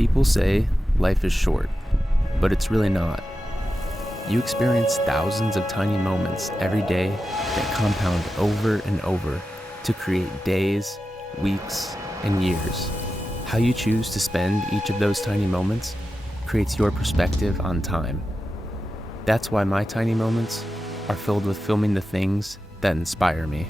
People say life is short, but it's really not. You experience thousands of tiny moments every day that compound over and over to create days, weeks, and years. How you choose to spend each of those tiny moments creates your perspective on time. That's why my tiny moments are filled with filming the things that inspire me.